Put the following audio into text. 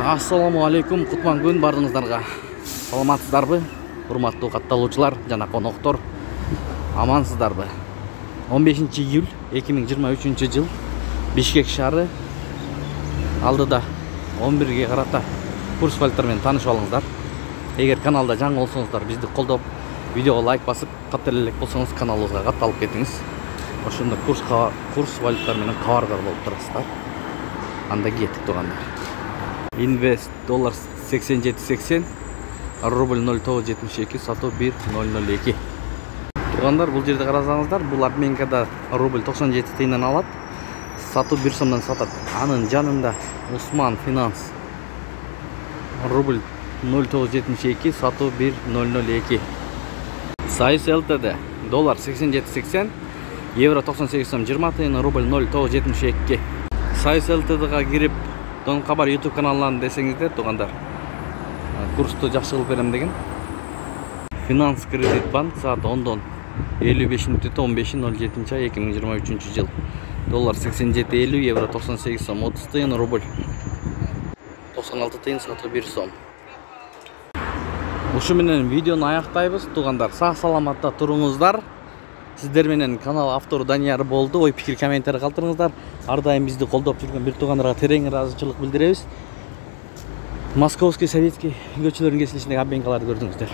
Assalamu алейкум, кутман күн бардыңыздарга. Саламатсыздарбы? Урматтуу катталуучулар жана коноктор. Амансыздарбы? 15 июль 2023 жыл Бишкек шаары алдыда 11-ге карата курс валюталар менен таанышып алыңыздар. Эгер каналда жаңы болсоңуздар, бизди колдоп, видеого лайк басып, каттап элек болсоңуз каналыбызга катталып кетиңиз. Ошондо курс валюталар менен кабардар болуп турасыздар. Анда кеттик тугандар. Инвест доллар 87.80, рубль 0.972, сатуу 1.002. Тугандар, бул жерде карасаңыздар, бул обменкада рубль 97 тыйындан алат, сатуу 1 сомдон сатат. Анын жанында Усман Финанс рубль 0.972, сатуу 1.002. Союз ЛТД доллар 87.80, евро 98 сом 20 тыйын, рубль 0.972. Союз ЛТДга кирип Дон Кабар YouTube каналынан десеңиздер, тугандар, курсту жакшы кылып берем деген. Финанс кредит банк саат 10-дон 55 мүнөттө 15.07 ай 2023 жыл. Доллар 87.50, евро 98 сом 30 тыйын, рубль 96 тыйын, сатуу 1 сом. Ушу менен видеону аяктайбыз, тугандар. Сак саламатта туруңуздар. Сиздер менен канал автору Данияр болду. Ой пикир комментарий калтырыңыздар. Ар дайым бизди колдоп жүргөн бир туугандарга терең ыраазычылык билдиребиз. Московский советский көчөлөрүнүн кесилишиндеги обменкаларды көрдүңүздөр.